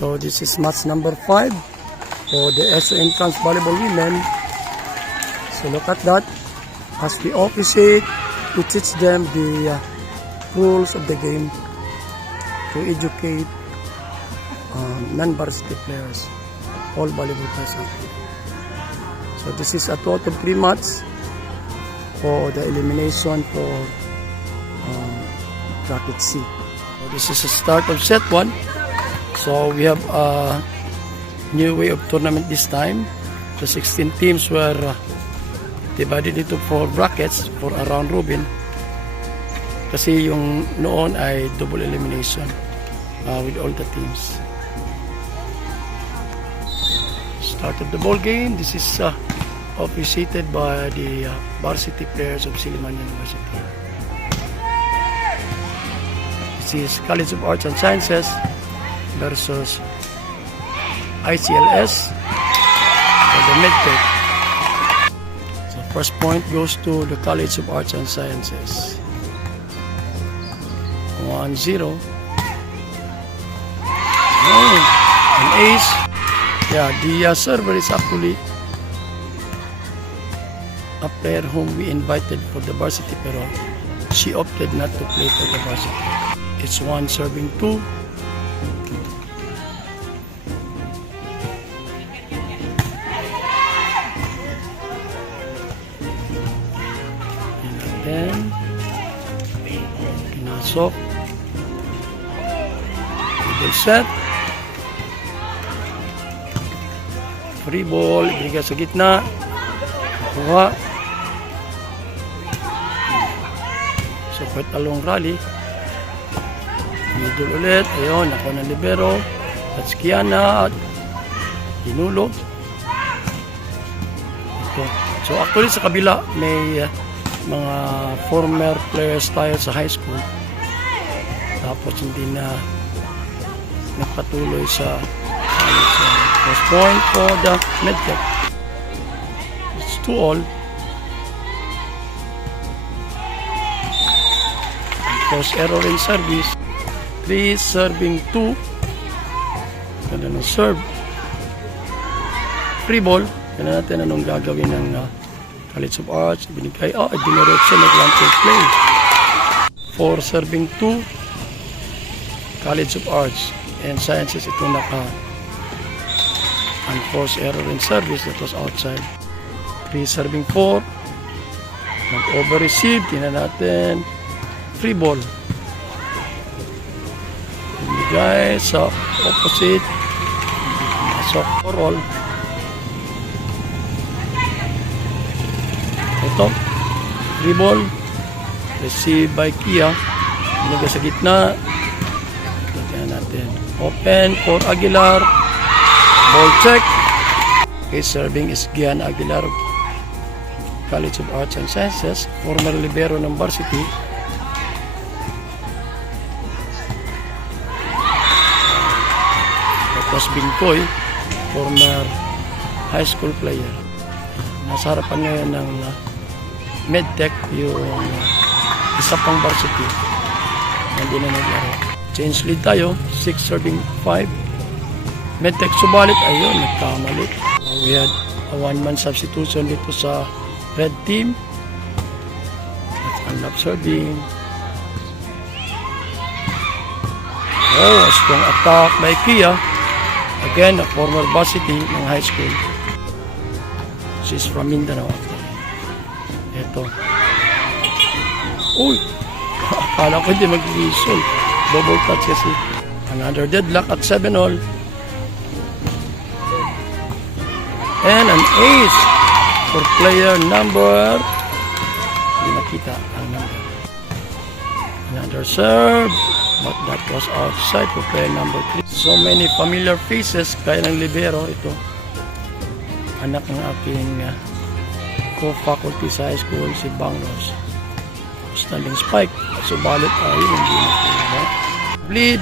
So this is match number 5 for the SO Entrance Volleyball Women. So look at that. As we officiate, we teach them the rules of the game to educate non-varsity players, all volleyball players. So this is a total 3 matches for the elimination for bracket C. So this is the start of set 1. So we have a new way of tournament this time. The 16 teams were divided into 4 brackets for a round robin. Kasi yung noon ay double elimination with all the teams. Start of the ball game. This is officiated by the varsity players of Silliman University. This is College of Arts and Sciences versus ICLS for the MedTech. So first point goes to the College of Arts and Sciences. 1-0. An ace. Yeah, the server is actually a player whom we invited for the varsity, pero she opted not to play for the varsity. It's 1 serving 2. And then pinasok. Double set. Free ball, ibigay sa gitna. Kuha. So, quite a long rally. Middle ulit. Ayun, ako ng libero. That's Kiana. Hinulog. Ito. So, actually sa kabila, may mga former players tayo sa high school. Tapos hindi na nagpatuloy sa first point for the MedTech. It's 2-all. First error in service. 3 serving 2. Ganda ng serve. Free ball. Ganda natin anong gagawin ng College of Arts. Binigay. Diniretso nag-one-point play. 4 serving 2. College of Arts and Sciences. Ito unforced error in service that was outside. 3 serving 4. Nag-over-receive. Tingnan natin. Free ball. Bigay sa opposite. Masok for all. Ito. Free ball. Receive by Kia. Binigay sa gitna. Tingnan natin. Open for Aguilar. Ball check. Okay, serving is Gian Aguilar, College of Arts and Sciences, former libero ng varsity. That was Binkoy, former high school player. Nasa harapan ngayon ng MedTech, yung isa pang varsity. Hindi na naglaro. Change lead tayo, 6 serving 5. MedTech subalit, ayun, nagkamali. We had a 1-man substitution dito sa red team. That's unlap serving. Oh, a strong attack by Kia. Again, a former varsity ng high school. She's from Mindanao actually. Ito. Uy! Akala ko hindi mag-result. Double touch kasi. Another deadlock at 7-all. And an ace for player number. Hindi nakita ang number. Another serve, but that was outside for player number 3. So many familiar faces kaya ng libero ito. Anak ng aking co-faculty sa high school, si Bangros. Standing spike. Subalit ay hindi nakita. Bleed.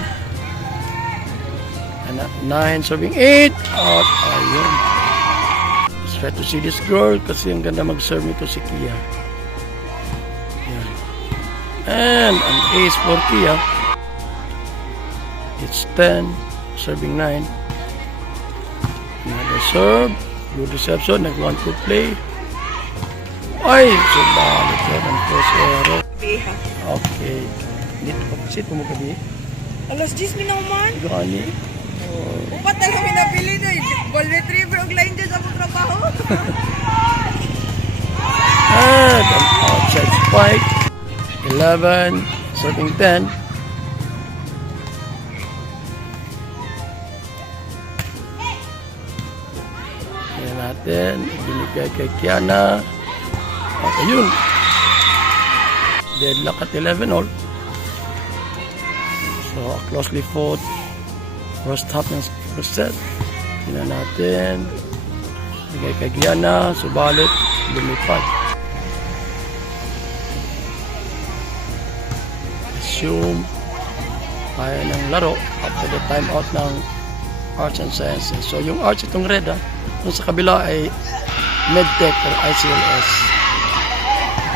9 serving 8. Out. Ayun. Try to see this girl kasi ang ganda mag-serve nito si Kia. Yan. And an ace for Kia. It's 10 serving 9. Another serve. Good reception. Nag-1 to play. Ay! Subalit yan ang first error. Okay. Dito pa kasi tumagabi. Alas 10 minaman. Gani. Upat na kami napili na eh. Ball retriever og line dyan sa akong trabaho. And an outside spike. 11. Serving 10. Yan natin. Binigay kay Kiana. At ayun. Deadlock at 11 all. So, a closely fought first half ng first set. Tingnan natin. Bigay kay Gianna. Subalit. Lumipad. Assume kaya ng laro after the timeout ng Arts and Sciences. So, yung Arts itong red kung sa kabila ay MedTech or ICLS.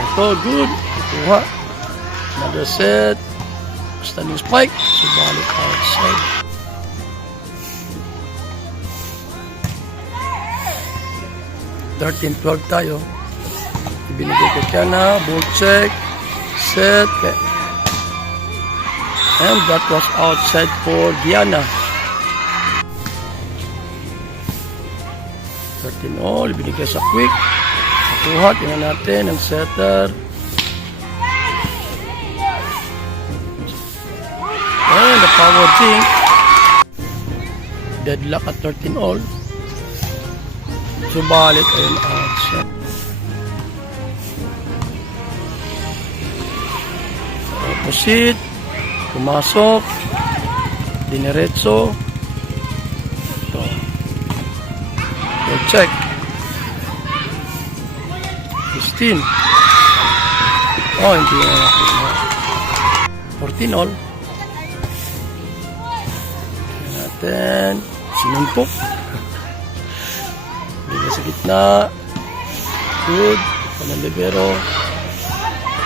Ito, good. Ikuha. Another set. Standing spike. Subalit outside. .13-12 tayo. Ibinigay kay Kiana. Ball check. Set. And that was outside for Diana. 13 all. Ibinigay sa quick. Nakuha. Tingnan natin ang setter. And the power jink. Deadlock at 13 all. Subalit ayun outside. Opposite. Pumasok. Dineretso. Ito. Check. 16. Oh, hindi na nakuha. 14 all. Tingnan natin. Sinumpok. Bigay sa gitna. Good. Panalibero.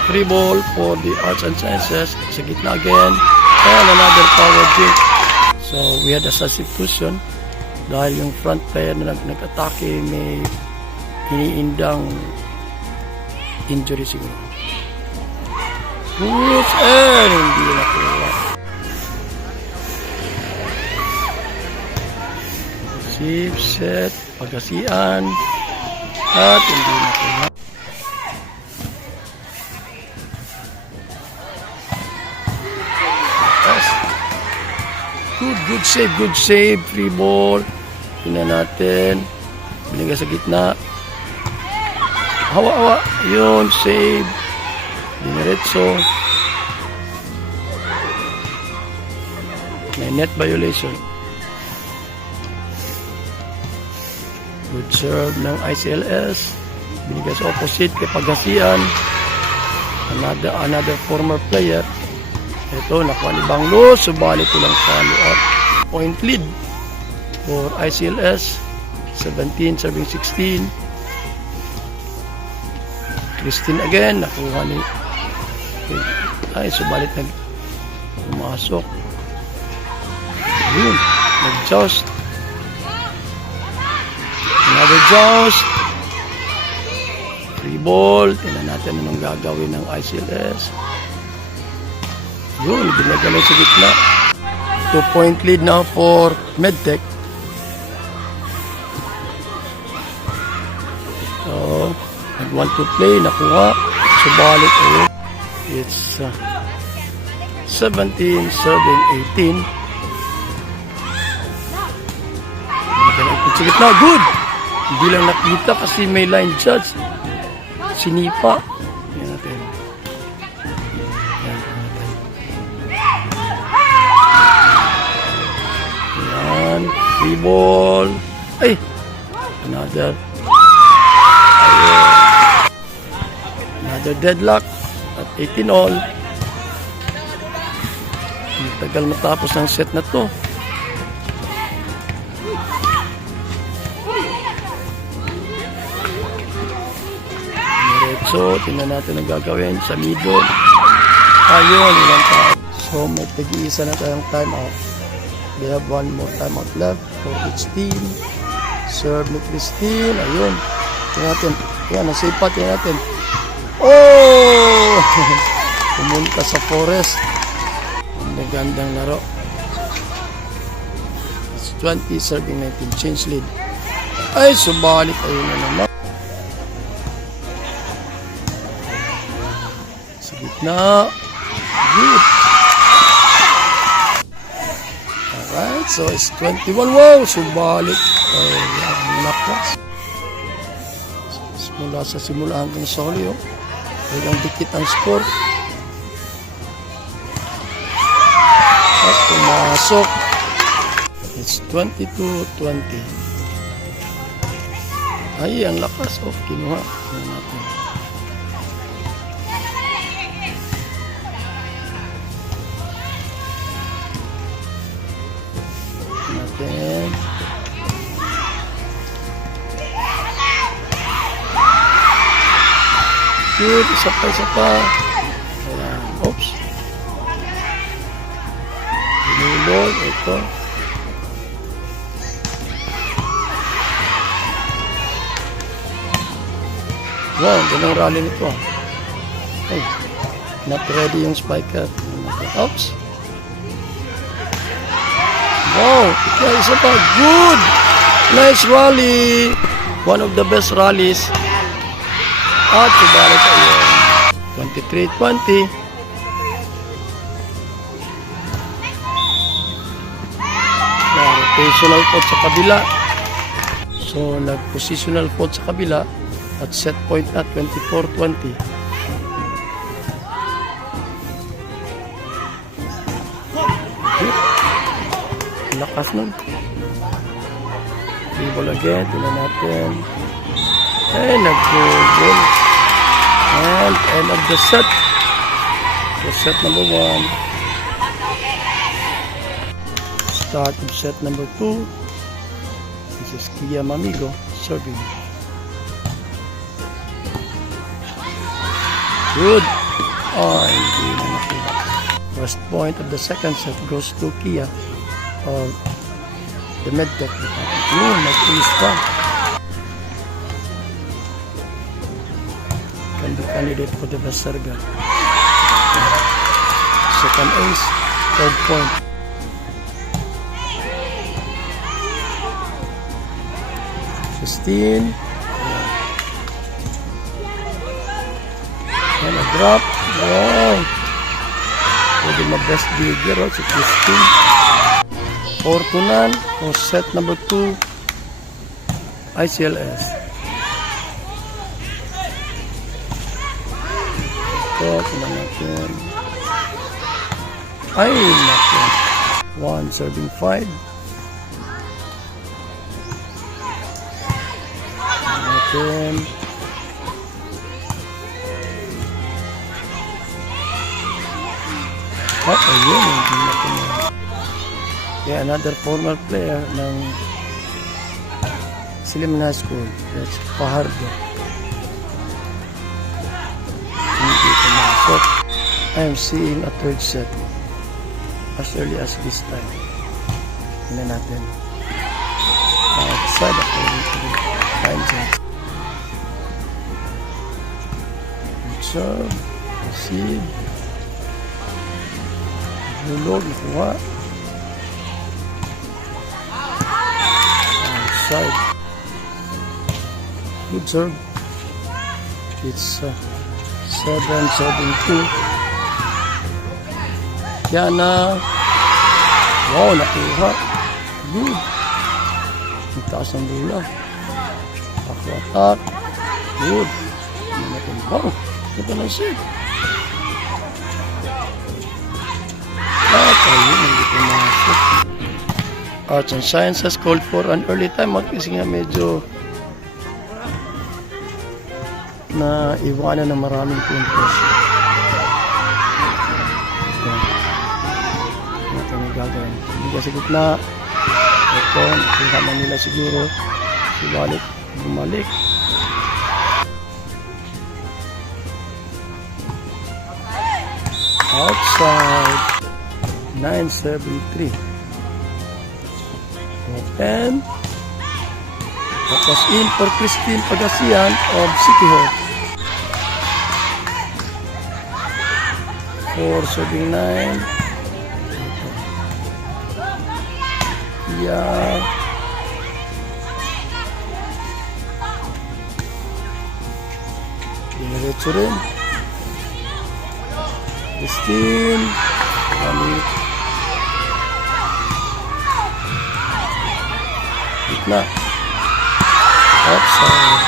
Free ball for the Arts and Sciences. Sa gitna again. And another power jink. So, we had a substitution. Dahil yung front player na nag-atake may iniindang injury siguro. Good. And hindi nakuha. Receive, set, pagasian. At hindi nakuha. Good save, free ball. Tingnan natin. Binigay sa gitna. Hawa. Yun, save. Dineretso. May net violation. Good serve ng ICLS. Binigay sa opposite kay Pagasian. Another former player. Ito, nakuha ni Banglo. Subalit ilang follow up. Point lead for ICLS. 17, serving 16. Christine again. Nakuha ni... Ay, subalit pumasok. Yun. Nag-joust. Another joust. Free ball. Tingnan natin anong gagawin ng ICLS. Yun, binagalaw sa gitna. 2-point lead now for MedTech. So, nag-1 to play, nakuha. Subalit ayun. It's 17, serving 18. Binagalaw sa gitna. Good! Hindi lang nakita kasi may line judge. Sinipa. Yan natin. Free ball. Ay! Another. Ayun. Another deadlock at 18 all. Tagal matapos ng set na to. Diretso. Tingnan natin ang gagawin sa middle. Ayun. Ilang tao. So may tig-iisa na tayong time out. They have one more timeout left for each team. Serve ni Christine. Ayun. Tingnan natin. Yan, nasipat. Tingnan natin. Oh! Pumunta sa Forest. Magandang laro. It's 20, serving 19. Change lead. Ay, subalit. Ayun na naman. Sa gitna. Good. Alright, so it's 21. Wow, subalit. Ay, ang lakas. Mula sa simula hanggang sa huli, oh. Hanggang dikit ang score. At pumasok. It's 22-20. Ay, ang lakas. Oh, kinuha. Kinuha natin. Natin. Good. Isa pa, isa pa. Ayan. Oops. Pinulog. Ito. Wow, ganang rally nito. Hey, not ready yung spiker. Oops. Wow, isa pa. Good. Nice rally. One of the best rallies. At subalit ayun. 23-20. Rotational fault sa kabila. So, nag-positional fault sa kabila. At set point na 24-20. Lakas nun. Dribble again. Tingnan natin. Ay, nag-goal. And end of the set. So, set number 1. Start of set number 2. This is Kia Mamigo serving. Good. Oh, hindi na nakuha. First point of the second set goes to Kia of the MedTech department. Yun, nag-ace pa. Can be candidate for the best server. Second ace, third point. Christine. And a drop. Wow. Pwede ma-best digger si Christine. 4-9 for set number 2. ICLS. Ito, tingnan natin. Ay, naku. 1 serving 5. Tingnan natin. Oh, ayun, hindi na ito na. Yeah, another former player ng Siliman High School. That's Fajardo. Hindi pumasok. I am seeing a third set as early as this time. Tingnan natin. Outside according to the time zone. Observe. Receive. Hulog, nakuha. Outside. Good serve. It's 7-7-2. Yana. Wow, nakuha. Good. Ang taas ng bola. Atak. Good. Wow, ito na siya. At ayun, hindi pumasok. Arts and Sciences called for an early timeout kasi nga medyo na iwanan ng maraming puntos. Ito na gagawin. Hindi kasi gitna. Ito, nakita na nila siguro. Subalik, bumalik. Outside. 9-7-3. Open. That was in for Christine Pagasian of City Hall. 4 serving 9. Yeah. Diniretso rin. Christine. Gamit. Gitna. Offside.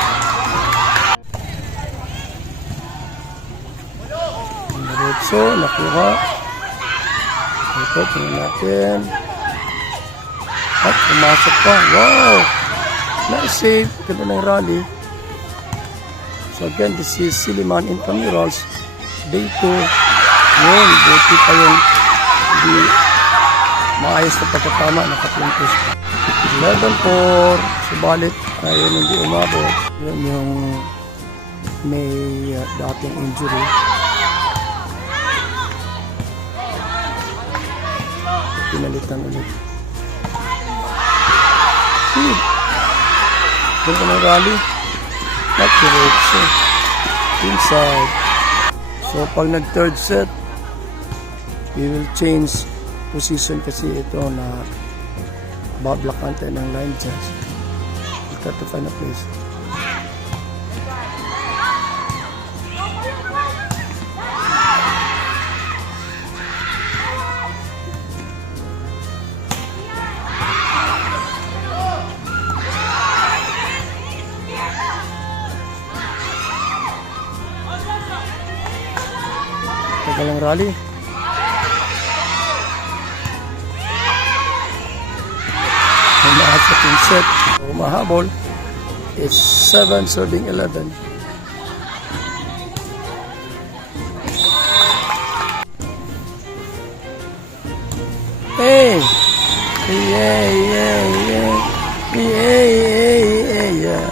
Diniretso. Nakuha. Ito, tingnan natin. At pumasok pa. Wow! Na-save. Ganda ng rally. So again, this is Siliman Intramurals. Day 2. Yun, buti pa yung hindi maayos na pagkatama. Nakapuntos pa. 11-4. Subalit, ayun hindi umabot. Yun yung may dating injury. Pinalitan ulit. Ganda ng rally. Not diretso. Inside. So, pag nag-third set, we will change position kasi ito na bablock tayo ng line judge. We got to find a place. Tagal ng rally. Umahat sa team set. Umahabol. It's 7 serving 11. Hey! Yeah.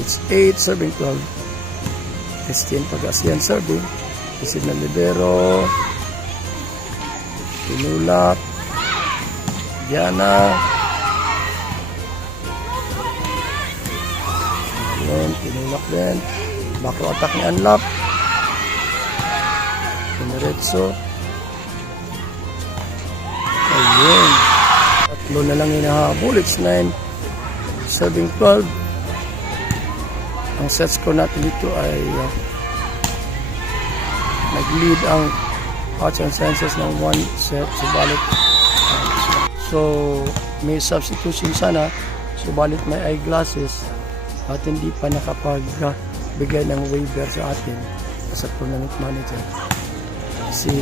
It's 8 serving 12. Christine Pagasian serving. Isid na libero. Tinulak. Diana. Yun, tinulak din. Bako attack ni Anlap. Piniretso. Ayun. Tatlo na lang hinahabol. It's 9 serving 12. Ang set score natin dito ay nag-lead ang Arts and Sciences ng 1 set. Subalit so may substitution sana. Subalit may eyeglasses at hindi pa nakapagbigay ng waiver sa atin as a tournament manager. Si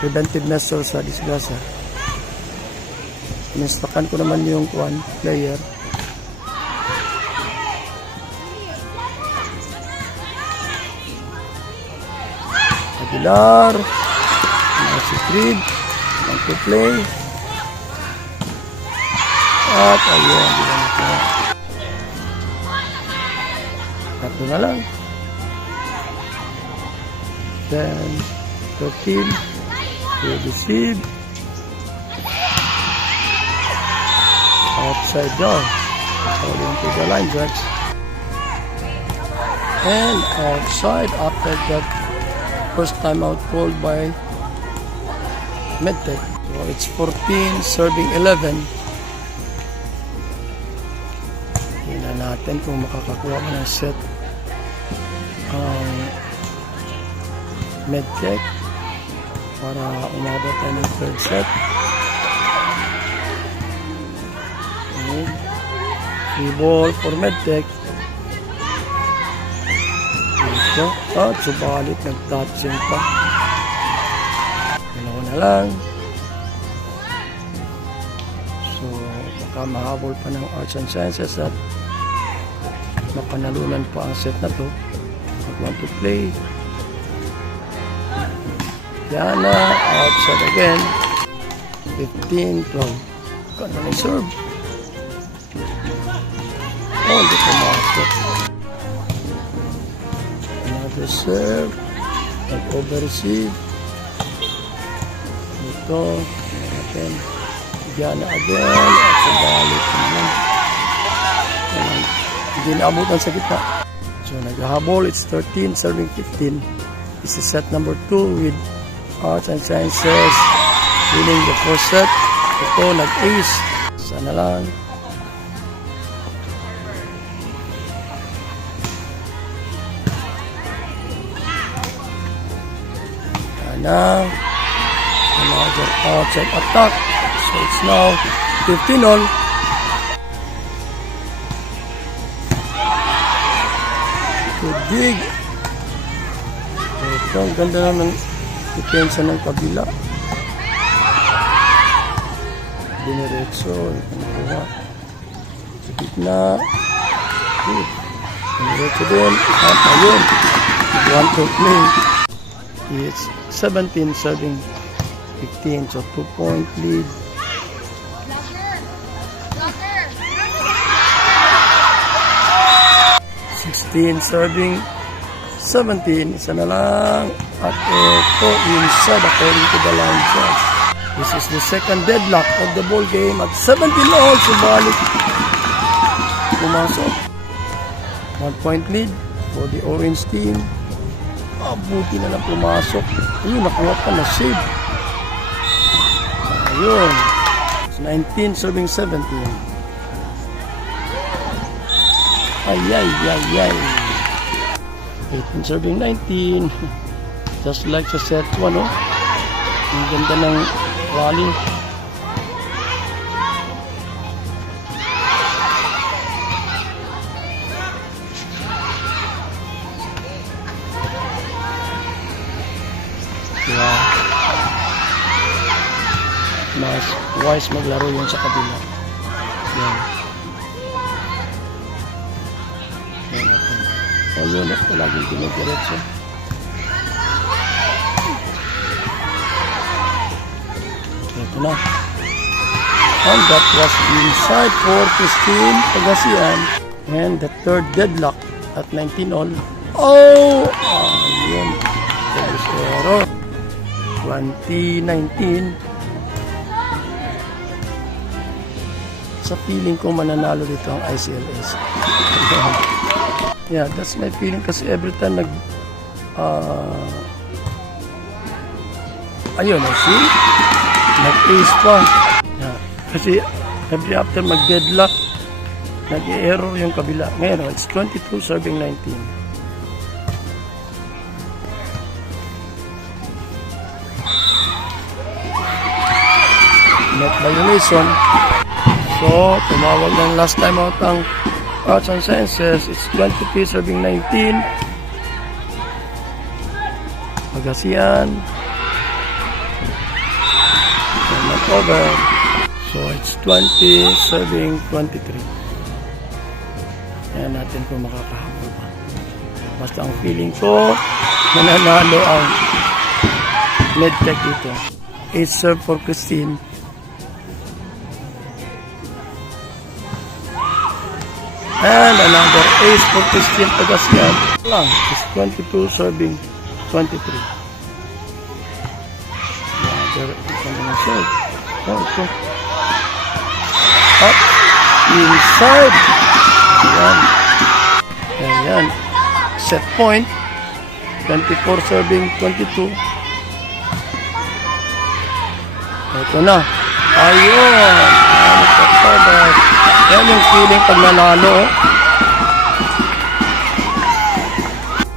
preventive measures sa disgrasya. Inistakan ko naman yung player. Aguilar, si Creed, to play. At ayun, di ba ito. Tatlo na lang. Then, 13, to receive. Outside down, according to the line judge. And outside after that first time out called by Medtech. So it's 14 serving 11. Tingnan natin kung makakakuha mo ng set ang Medtech para umabot tayo ng third set. Free ball for Medtech. Ito. At subalit nag-touching pa. Dalawa na lang. So baka mahabol pa ng Arts and Sciences at mapanalunan pa ang set na to. Want to play. Diana outside again. 15-12. Ganda ng serve. Oh, hindi pumasok. Another serve. Nag-over-receive. Ito. Natin. Diana again. At sa balik naman. Hindi naabutan sa gitna. So naghahabol. It's 13 serving 15. This is set number 2 with Arts and Sciences winning the first set. Ito nag-ace. Sana lang. Now, another outside attack. So it's now 15-all. Good dig. Ito, ang ganda na ng depensa ng kabila. Diniretso. Ito nakuha. Sa gitna. Good. Diniretso din. At ayun. One to play. It's 17 serving 15, so 2-point lead. Blocker. 16 serving 17, isa na lang. At ito inside according to the line judge. This is the second deadlock of the ball game at 17-all. Subalit pumasok. 1-point lead for the orange team. Buti na lang pumasok. Ayun, nakuha pa na save. Ayun. It's 19 serving 17. Ay. 18 serving 19. Just like sa set 1, no? Ang ganda ng rally. Yeah. Mas wise maglaro yun sa kabila. Yan. Yan natin. O yun, laging dinidiretso. Ito na. And that was inside for Christine Pagasian. And the third deadlock at 19-all. Oh! Ayun. Error. 2019. Sa feeling ko mananalo dito ang ICLS. Yeah, that's my feeling kasi every time ayun, see? Nag-ace pa. Yeah, kasi every after mag-deadlock, nag-error yung kabila. Ngayon, it's 22 serving 19. Net violation. So, tumawag ng last time out ang Arts and Sciences. It's 23 serving 19. Pagasian. Not over. So, it's 20 serving 23. Ayan natin kung makakahabol pa. Basta ang feeling ko, mananalo ang medtech dito. 8 serve for Christine. And another ace for Christine Pagasian. Lang, is 22 serving 23. Another serve. Oh, ito. Up. Inside. Ayan. Ayan. Set point. 24 serving 22. Ito na. Ayun. Yan yung feeling pag nanalo.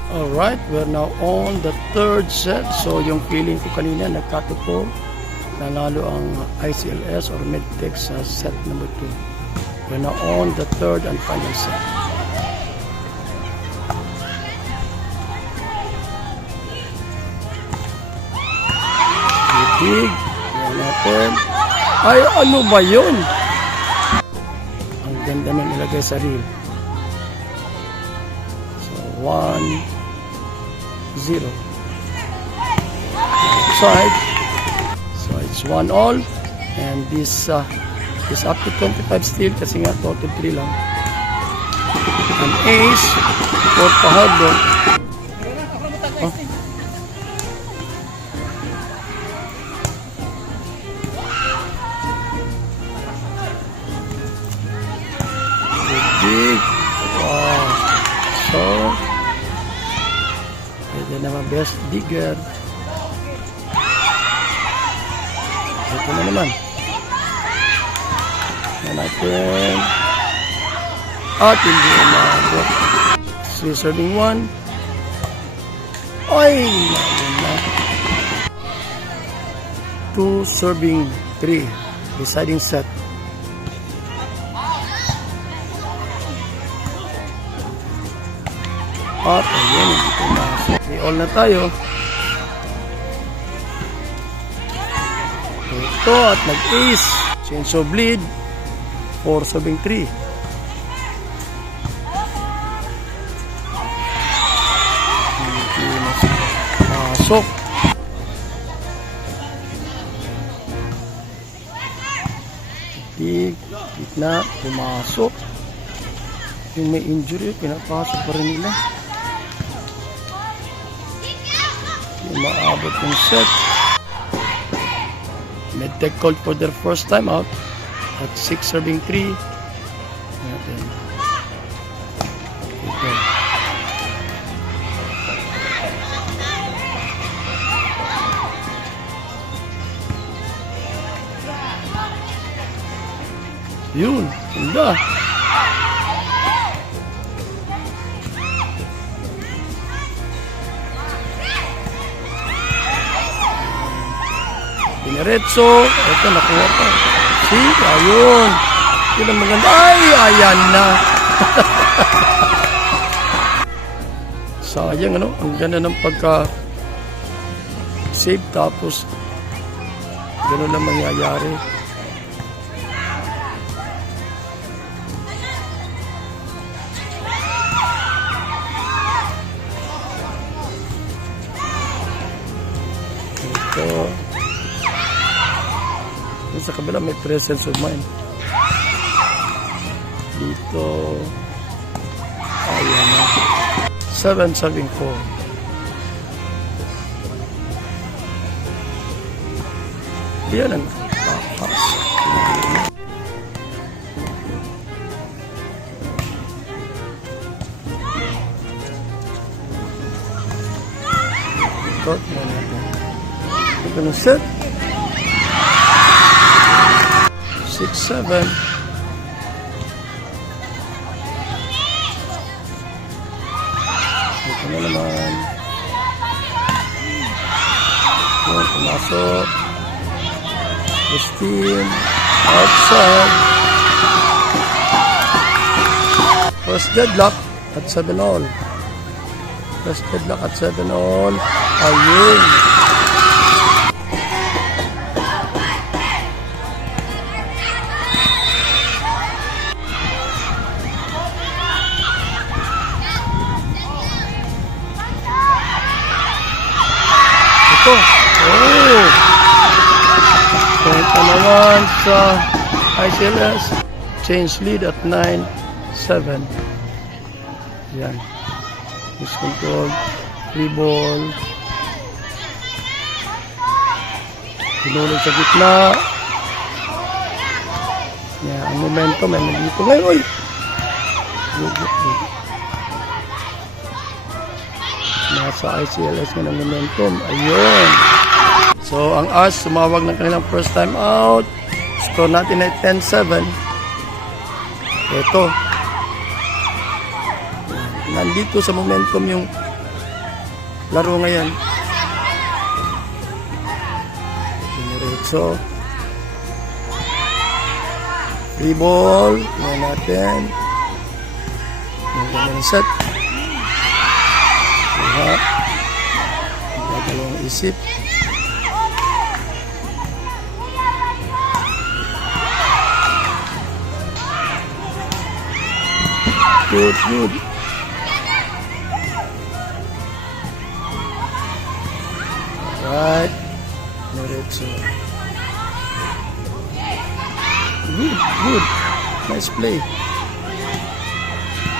Alright, we're now on the third set. So yung feeling ko kanina nagkatotoo. Nanalo ang ICLS or Medtech sa set number 2. We're now on the third and final set. Big. Yan natin. Ay, ano ba yun? Ang ganda na nilagay sa reel. So, 1-0. Outside. So, it's 1-all. And this is up to 25 still kasi nga 43 lang. An ace for Fajardo. Oh. Rest Digger. Ito na naman. Yan natin. At hindi umabot. 3 serving 1. Ay! Namin na. 2 serving 3. Deciding set. At ayan, hindi ko masok. All na tayo. Ito at nag-ace. Change of lead. 4 serving 3. Hindi masok. Titig, gitna, pumasok. Yung may injury, pinapasok pa rin nila. Yung maabot yung set. Medtech called for their first time out at 6 serving 3. Natin. Ito. Yun, ganda. Piniretso. Ito, nakuha pa. See? Ayun. Yun ang maganda. Ay, ayan na. Sayang, ano? Ang ganda ng pagka-save. Tapos, gano'n lang mangyayari. Ito. Sa kabila may presence of mind. Dito. Ayan na. 7 serving 4. Yan ang papas. Ito. Ito na set. 6-7. Ito na naman. Yun, pumasok. 15. Outside. First deadlock at 7-all. First deadlock at 7-all. Ayun. Ito. Oh! Point na naman sa ICLS. Change lead at 9-7. Yan. Miscontrol. Free ball. Pinulog sa gitna. Yan. Ang momentum ay nandito ngayon. Oy! Good. Nasa ICLS nga ng momentum. Ayun. So, ang As sumawag ng kanilang first time out. Score natin ay 10-7. Ito. Nandito sa momentum yung laro ngayon. Diniretso. Free ball. Ngayon natin. Ngayon set. Dalawang isip. Good. Right. Diretso. Good. Nice play.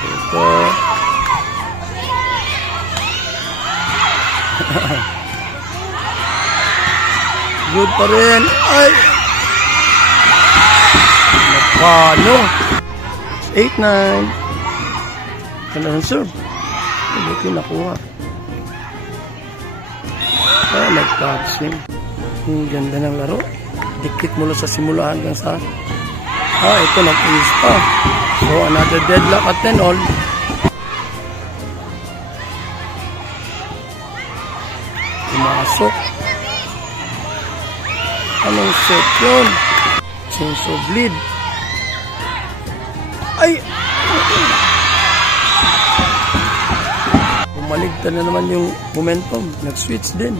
Ito. Good pa rin. Ay! Napano. 8-9. Ganda ng serve. Buti nakuha. Nag-touching. Ang ganda ng laro. Dikit mula sa simula hanggang sa... ito nag-ace pa. So, another deadlock at 10 all. Pumasok. Anong set yun? Change of lead. Ay! Bumaligtad na naman yung momentum. Nag-switch din.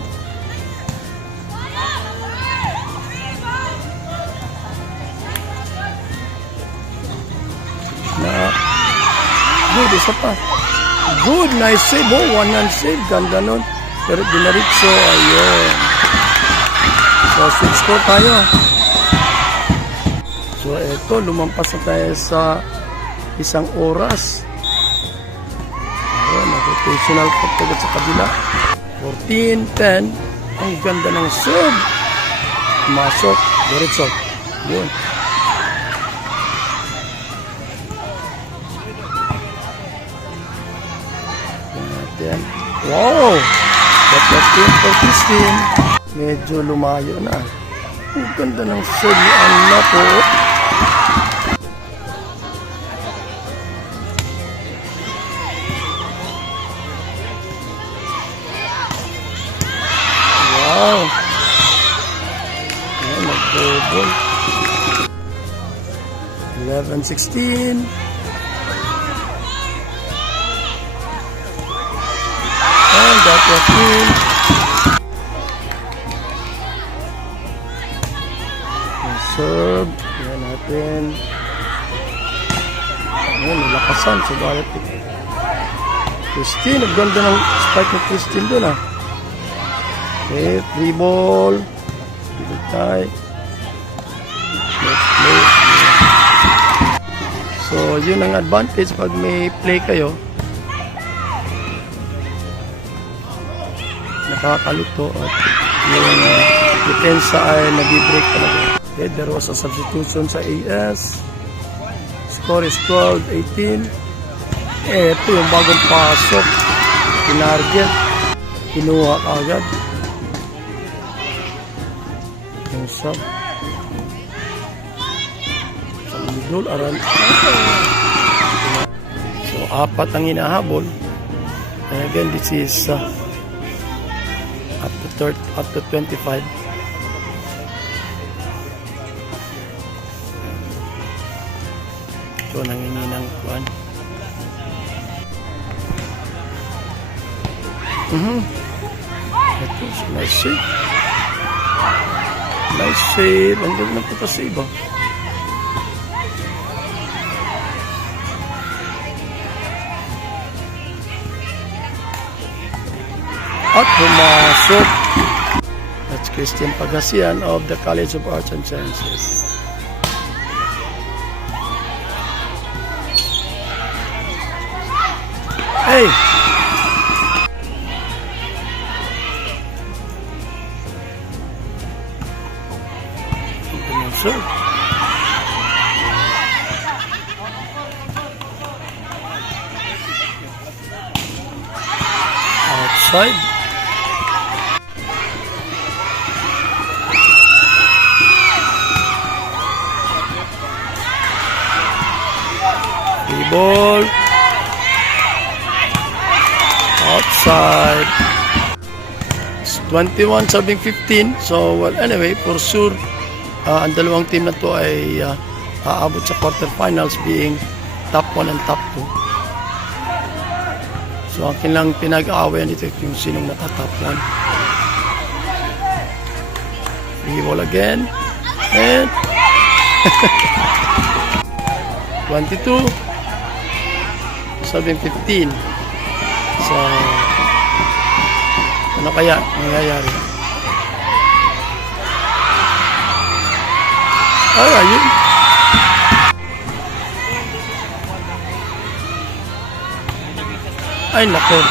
Good, isa pa. Good, nice save. One hand save. Ganda nun. Pero dinaritso. Ayun. So, switch score tayo. So, eto. Lumampas na tayo sa 1 oras. Ayun, rotational cut agad sa kabila. 14-10. Ang ganda ng serve. Masok. Diretso. Yun. Wow! That was in for Christine. Medyo lumayo na. Ang ganda ng serve ni Anna po. Wow! Ayan, nag-double. 11-16. That was in. Serve. Yan natin. Ayan, nalakasan. Subalit. Christine. Ang ganda ng spike ni Christine doon ah. Okay, free ball. Good tie. Let's play. So, yun ang advantage pag may play kayo. Nakakalito at yung depensa ay nag-break talaga. Okay, there was a substitution sa AS. Score is 12-18. Ito yung bagong pasok. Tinarget. Kinuha agad. Yung sub. Sa middle, aral. So, 4 ang hinahabol. And again, this is... up to 25. So, nanginginang kuhan. Ito, nice save. Nice save. Ang ganda ng pagka-save ah. At pumasok. That's Christine Pagasian of the College of Arts and Sciences. Hey! Pumasok. Outside. Ball outside. It's 21-15. So well, anyway, for sure ang dalawang team na to ay aabot sa quarterfinals, being top 1 and top 2. So ang kanilang pinag-aawayan dito yung sinong matatop 1. Free ball again and 22 7-15. So, ano kaya nangyayari? Ay, ayun. Ay, nako.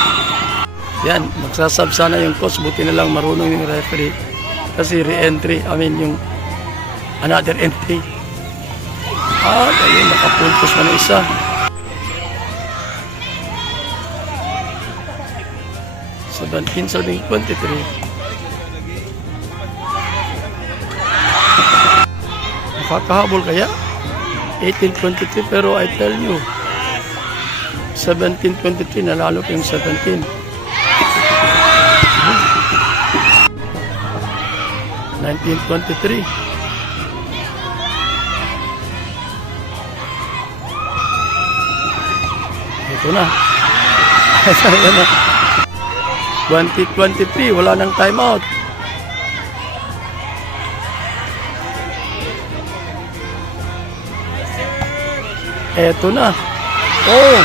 Yan, magsasab sana yung coach. Buti na lang marunong yung referee. Kasi re-entry, yung another entry. At ayun, nakapultos na ng isa. 17-23. Makakahabol kaya? 18-23 pero I tell you 17-23 nanalo ko yung 17. 19-23. Ito na. Ito na. 20-23 wala nang timeout. Eto na. Oh.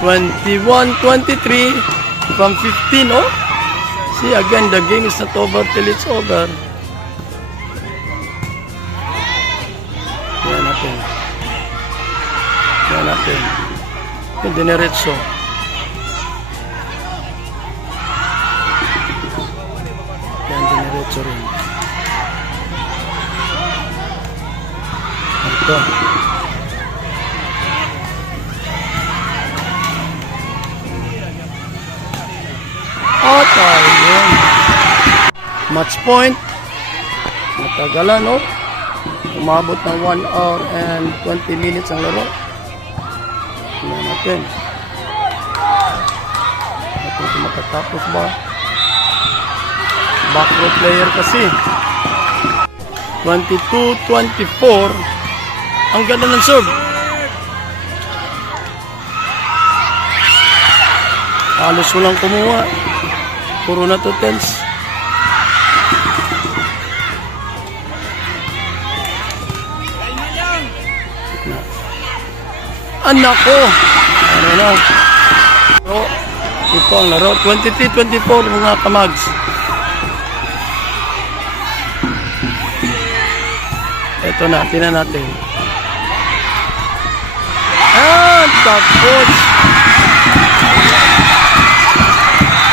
21-23 from 15. Oh. See, again, the game is not over till it's over. Yan natin. Yan natin. Yung dineretso. Yan, dineretso rin. Ito. At ayun. Match point. Matagalan, no? Umabot ng 1 hour and 20 minutes ang laro. Tingnan natin. Natin kung matatapos ba. Back row player kasi. 22-24. Ang ganda ng serve. Halos walang kumuha. Puro na to tens. Anak ko! Ano na? So, ito ang laro. 23-24 mga kamags. Ito na. Tingnan natin. And tapos.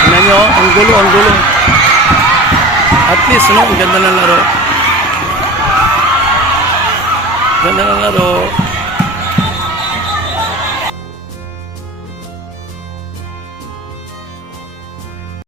Tingnan nyo. Ang gulo, ang gulo. At least, no? Ang ganda ng laro. Ganda ng laro.